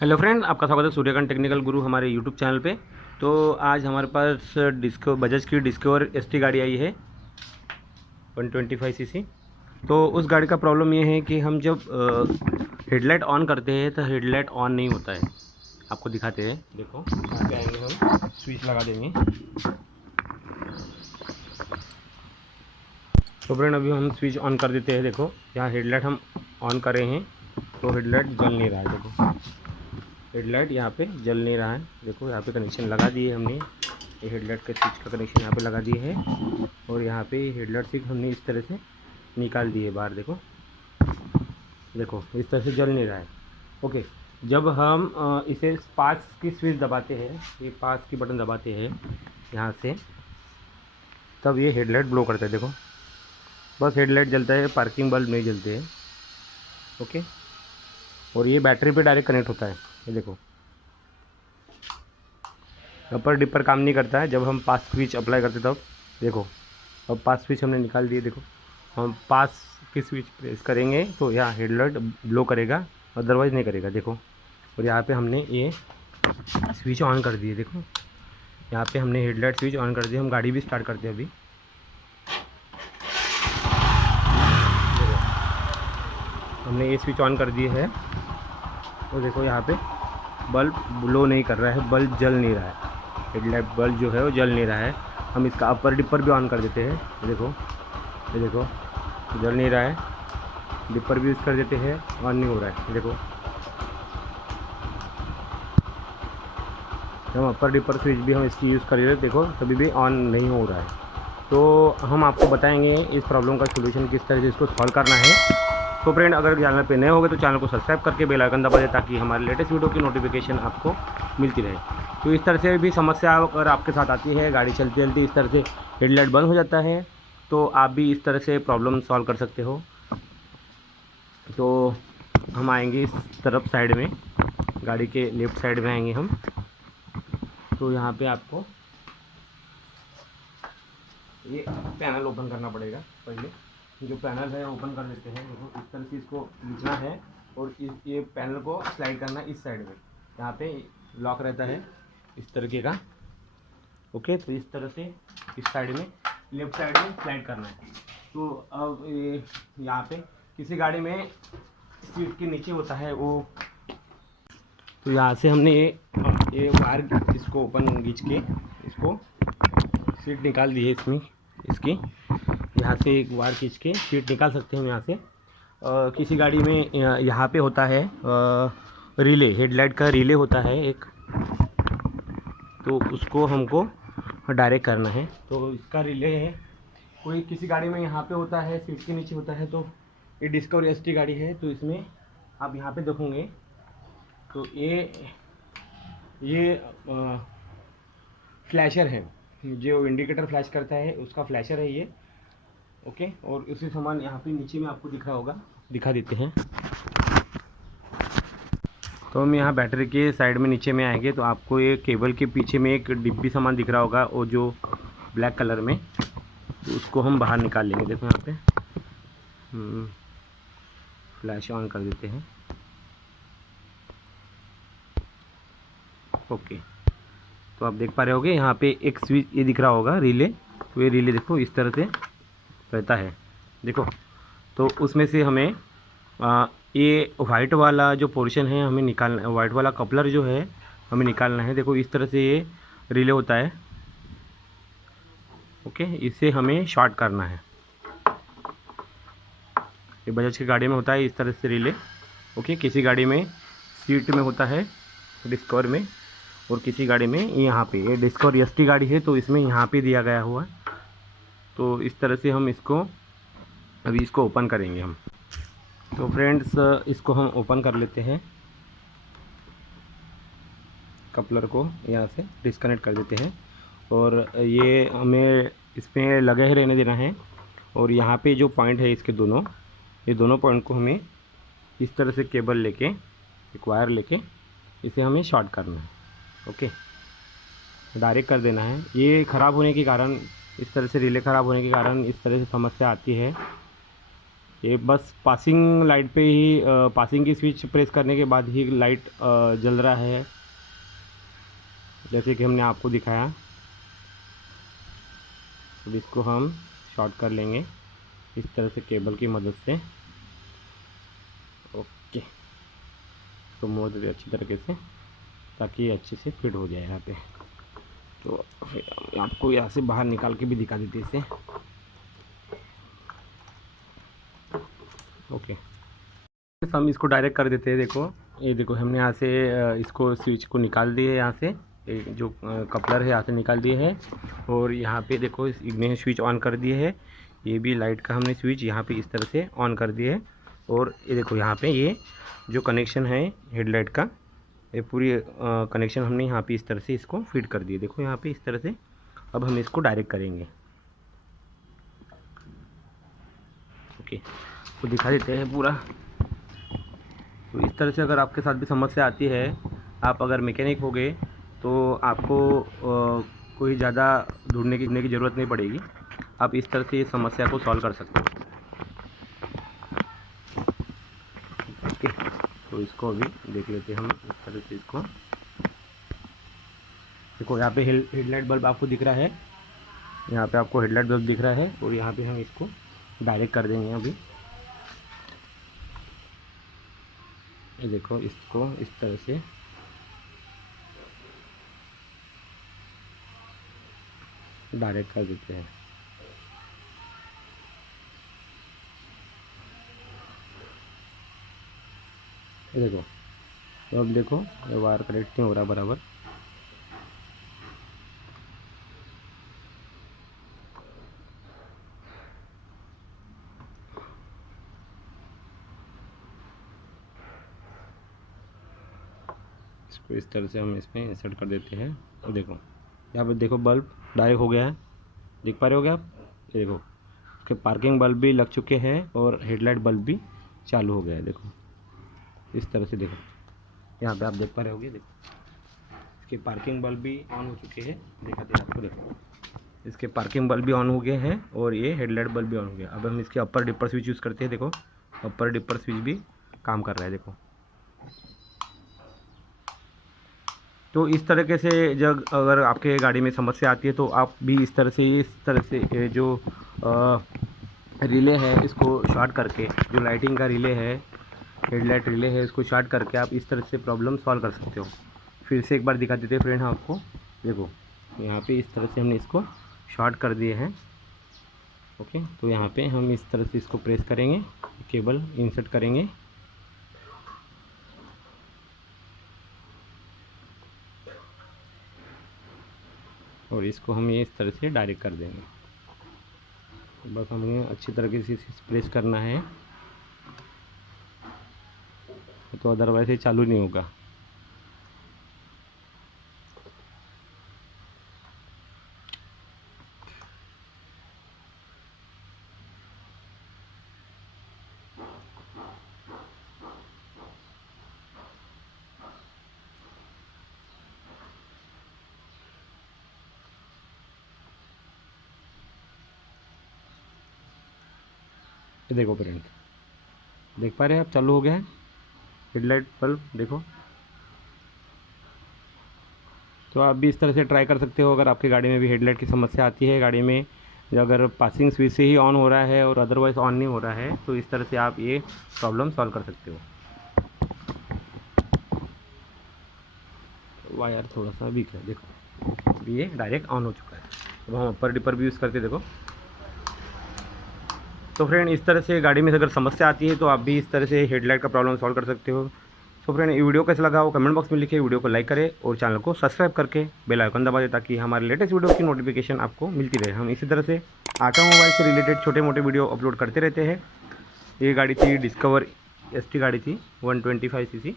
Hello friend, आपका स्वागत है सूर्यकांत टेक्निकल गुरु हमारे यूट्यूब चैनल पे। तो आज हमारे पास बजाज की डिस्कवर एसटी गाड़ी आई है 125 सीसी। तो उस गाड़ी का प्रॉब्लम ये है कि हम जब हेडलाइट ऑन करते हैं तो हेडलाइट ऑन नहीं होता है। आपको दिखाते हैं, देखो यहाँ पे आएंगे, हम स्विच लगा देंगे। तो फ्रेंड अभी हम स्विच ऑन कर देते हैं। देखो यहाँ हेडलाइट हम ऑन कर रहे हैं तो हेडलाइट जल नहीं रहा है। देखो हेडलाइट यहाँ पे जल नहीं रहा है। देखो यहाँ पे कनेक्शन लगा दिए हमने, ये हेडलाइट के स्विच का कनेक्शन यहाँ पे लगा दिए है और यहाँ पे हेडलाइट से हमने इस तरह से निकाल दिए बाहर। देखो देखो इस तरह से जल नहीं रहा है। ओके, जब हम इसे पास की स्विच दबाते हैं, ये पास की बटन दबाते हैं यहाँ से, तब ये हेडलाइट ब्लो करता है। देखो बस हेडलाइट जलता है, पार्किंग बल्ब नहीं जलते हैं। ओके, और ये बैटरी पे डायरेक्ट कनेक्ट होता है। ये देखो अपर डिपर काम नहीं करता है जब हम पास स्विच अप्लाई करते तब। देखो अब पास स्विच हमने निकाल दिए। देखो हम पास की स्विच प्रेस करेंगे तो यहाँ हेडलाइट ब्लो करेगा, अदरवाइज़ नहीं करेगा। देखो और यहाँ पे हमने ये स्विच ऑन कर दिए। देखो यहाँ पे हमने हेडलाइट स्विच ऑन कर दिया। हम गाड़ी भी स्टार्ट करते हैं अभी। हमने ये स्विच ऑन कर दिए है और देखो यहाँ पे बल्ब ब्लो नहीं कर रहा है, बल्ब जल नहीं रहा है। हेडलाइट बल्ब जो है वो जल नहीं रहा है। हम इसका अपर डिपर भी ऑन कर देते हैं। ये देखो जल नहीं रहा है। डिपर भी यूज़ कर देते हैं, ऑन नहीं हो रहा है। देखो हम अपर डिपर स्विच भी हम इसकी यूज़ कर रहे हैं, देखो तभी भी ऑन नहीं हो रहा है। तो हम आपको बताएंगे इस प्रॉब्लम का सलूशन किस तरह से इसको सॉल्व करना है। तो फ्रेंड अगर चैनल पे नए होंगे तो चैनल को सब्सक्राइब करके बेल आइकन दबा दें ताकि हमारे लेटेस्ट वीडियो की नोटिफिकेशन आपको मिलती रहे। तो इस तरह से भी समस्या अगर आपके साथ आती है, गाड़ी चलती चलती इस तरह से हेडलाइट बंद हो जाता है, तो आप भी इस तरह से प्रॉब्लम सॉल्व कर सकते हो। तो हम आएंगे इस तरफ साइड में, गाड़ी के लेफ़्ट साइड में आएंगे हम। तो यहाँ पे आपको ये पैनल ओपन करना पड़ेगा। पहले जो पैनल है ओपन कर देते हैं। देखो इस तरह से इसको खींचना है और ये पैनल को स्लाइड करना इस साइड में। यहाँ पे लॉक रहता है इस तरीके का। ओके, तो इस तरह से इस साइड में, लेफ्ट साइड में स्लाइड करना है। तो अब यहाँ पे किसी गाड़ी में सीट के नीचे होता है वो, तो यहाँ से हमने ये वायर इसको ओपन खींच के इसको सीट निकाल दी है इसमें। इसकी यहाँ से एक वायर खींच के सीट निकाल सकते हैं हम यहाँ से। किसी गाड़ी में यहाँ पे होता है रिले, हेडलाइट का रिले होता है एक, तो उसको हमको डायरेक्ट करना है। तो इसका रिले है, कोई किसी गाड़ी में यहाँ पे होता है, सीट के नीचे होता है। तो ये डिस्कवर एसटी गाड़ी है, तो इसमें आप यहाँ पे देखोगे तो ये फ्लैशर है, जो इंडिकेटर फ्लैश करता है उसका फ्लैशर है ये। ओके, और उसी सामान यहाँ पे नीचे में आपको दिख रहा होगा, दिखा देते हैं। तो हम यहाँ बैटरी के साइड में नीचे में आएंगे तो आपको ये केबल के पीछे में एक डिब्बी सामान दिख रहा होगा, वो जो ब्लैक कलर में, तो उसको हम बाहर निकाल लेंगे। देखो यहाँ पे फ्लैश ऑन कर देते हैं। ओके, तो आप देख पा रहे होगे यहाँ पे एक स्विच ये दिख रहा होगा, रिले। तो ये रिले देखो इस तरह से रहता है। देखो तो उसमें से हमें ये वाइट वाला जो पोर्शन है हमें निकालना, वाइट वाला कपलर जो है हमें निकालना है। देखो इस तरह से ये रिले होता है। ओके, इसे हमें शॉर्ट करना है। ये बजाज की गाड़ी में होता है इस तरह से रिले। ओके, किसी गाड़ी में सीट में होता है डिस्कवर में, और किसी गाड़ी में यहाँ पे, ये डिस्कवर एसटी गाड़ी है तो इसमें यहाँ पे दिया गया हुआ। तो इस तरह से हम इसको अभी इसको ओपन करेंगे हम। तो फ्रेंड्स इसको हम ओपन कर लेते हैं, कपलर को यहाँ से डिस्कनेक्ट कर देते हैं और ये हमें इसमें लगे ही रहने देना है। और यहाँ पे जो पॉइंट है इसके दोनों, ये दोनों पॉइंट को हमें इस तरह से केबल लेके, एक वायर लेके इसे हमें शॉर्ट करना है। ओके, डायरेक्ट कर देना है। ये ख़राब होने के कारण, इस तरह से रिले ख़राब होने के कारण इस तरह से समस्या आती है। ये बस पासिंग लाइट पे ही पासिंग की स्विच प्रेस करने के बाद ही लाइट जल रहा है, जैसे कि हमने आपको दिखाया। अब इसको हम शॉर्ट कर लेंगे इस तरह से केबल की मदद से। ओके, तो मोड़ दे अच्छी तरीके से ताकि ये अच्छे से फिट हो जाए यहाँ पे। तो फिर आपको यहाँ से बाहर निकाल के भी दिखा देते इसे। ओके, हम इसको डायरेक्ट कर देते हैं। देखो, ये देखो हमने यहाँ से इसको स्विच को निकाल दिए, यहाँ से जो कपलर है यहाँ से निकाल दिए है। और यहाँ पे देखो इसने स्विच ऑन कर दिए है। ये भी लाइट का हमने स्विच यहाँ पे इस तरह से ऑन कर दिए है। और ये देखो यहाँ पे ये जो कनेक्शन है हेडलाइट का, ये पूरी कनेक्शन हमने यहाँ पे इस तरह से इसको फिट कर दिए। देखो यहाँ पे इस तरह से। अब हम इसको डायरेक्ट करेंगे। ओके, तो दिखा देते हैं पूरा। तो इस तरह से अगर आपके साथ भी समस्या आती है, आप अगर मैकेनिक हो गए तो आपको कोई ज़्यादा ढूंढने की ज़रूरत नहीं पड़ेगी। आप इस तरह से इस समस्या को सॉल्व कर सकते हो। ओके, तो इसको अभी देख लेते हैं हम इस तरह से। इसको देखो यहाँ पे हेडलाइट बल्ब आपको दिख रहा है, यहाँ पे आपको हेडलाइट बल्ब दिख रहा है। और यहाँ पे हम इसको डायरेक्ट कर देंगे अभी। ये देखो, इसको इस तरह से डायरेक्ट कर देते हैं। ये देखो, तो अब देखो वायर कनेक्ट नहीं हो रहा बराबर। इसको इस तरह से हम इसमें इंसर्ट कर देते हैं। और देखो यहाँ पर देखो बल्ब डायरेक्ट हो गया है, देख पा रहे होगे आप। ये देखो, इसके पार्किंग बल्ब भी लग चुके हैं और हेडलाइट बल्ब भी चालू हो गया है। देखो इस तरह से, देखो यहाँ पे आप देख पा रहे होगे। देखो इसके पार्किंग बल्ब भी ऑन हो चुके हैं, दिखाते हैं आपको। देखो इसके पार्किंग बल्ब भी ऑन हो गए हैं और ये हेडलाइट बल्ब भी ऑन हो गया। अब हम इसके अपर डिपर स्विच यूज़ करते हैं। देखो अपर डिपर स्विच भी काम कर रहा है। देखो, तो इस तरीके से जब अगर आपके गाड़ी में समस्या आती है तो आप भी इस तरह से ये जो रिले है इसको शॉर्ट करके, जो लाइटिंग का रिले है, हेडलाइट रिले है, इसको शॉर्ट करके आप इस तरह से प्रॉब्लम सॉल्व कर सकते हो। फिर से एक बार दिखा देते हैं फ्रेंड आपको। देखो यहाँ पे इस तरह से हमने इसको शॉर्ट कर दिए हैं। ओके, तो यहाँ पे हम इस तरह से इसको प्रेस करेंगे, केबल इंसर्ट करेंगे। और इसको हम ये इस तरह से डायरेक्ट कर देंगे। बस हमें अच्छी तरीके से प्रेस करना है, तो अदरवाइज ये चालू नहीं होगा। ये देखो फ्रेंड, देख पा रहे हैं आप, चालू हो गया है हेडलाइट बल्ब। देखो, तो आप भी इस तरह से ट्राई कर सकते हो। अगर आपकी गाड़ी में भी हेडलाइट की समस्या आती है, गाड़ी में अगर पासिंग स्विच से ही ऑन हो रहा है और अदरवाइज़ ऑन नहीं हो रहा है, तो इस तरह से आप ये प्रॉब्लम सॉल्व कर सकते हो। वायर थोड़ा सा वीक है। देखो अभी ये डायरेक्ट ऑन हो चुका है। अब हम अपर डिपर भी यूज़ करके देखो। तो फ्रेंड इस तरह से गाड़ी में अगर समस्या आती है तो आप भी इस तरह से हेडलाइट का प्रॉब्लम सॉल्व कर सकते हो। तो फ्रेंड ये वीडियो कैसा लगा वो कमेंट बॉक्स में लिखिए, वीडियो को लाइक करें और चैनल को सब्सक्राइब करके बेल आइकन दबा दें ताकि हमारे लेटेस्ट वीडियो की नोटिफिकेशन आपको मिलती रहे। हम इसी तरह से ऑटोमोबाइल से रिलेटेड छोटे मोटे वीडियो अपलोड करते रहते हैं। ये गाड़ी थी डिस्कवर ST गाड़ी थी 125cc।